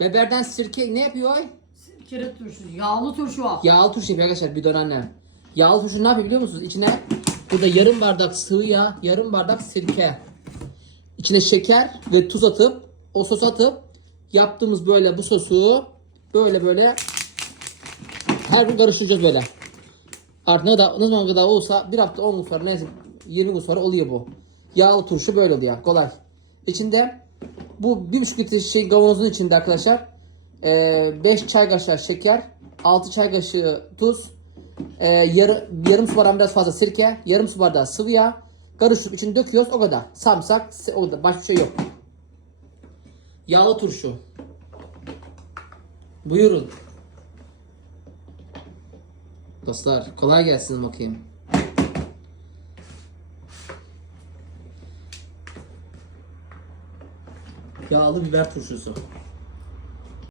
Biberden sirke ne yapıyor? Sirkeli turşu, yağlı turşu var. Yağlı turşu yapıyor arkadaşlar bir dön annem. Yağlı turşu ne yapıyor biliyor musunuz? İçine burada yarım bardak sıvı yağ, yarım bardak sirke. İçine şeker ve tuz atıp o sos atıp yaptığımız böyle bu sosu böyle böyle her gün karıştıracağız böyle. Artık ne kadar, ne zaman kadar olsa bir hafta 10 gün sonra neyse 20 gün sonra oluyor bu. Yağlı turşu böyle oluyor kolay. İçinde bu 1,5 litre şey kavanozun içinde arkadaşlar 5 çay kaşığı şeker, 6 çay kaşığı tuz, e, yarı, yarım su bardağı biraz fazla sirke, yarım su bardağı sıvı yağ karıştırıp içine döküyoruz o kadar. Samsak o kadar. Başka bir şey yok. Yağlı turşu. Buyurun. Dostlar kolay gelsin bakayım. Yağlı biber turşusu.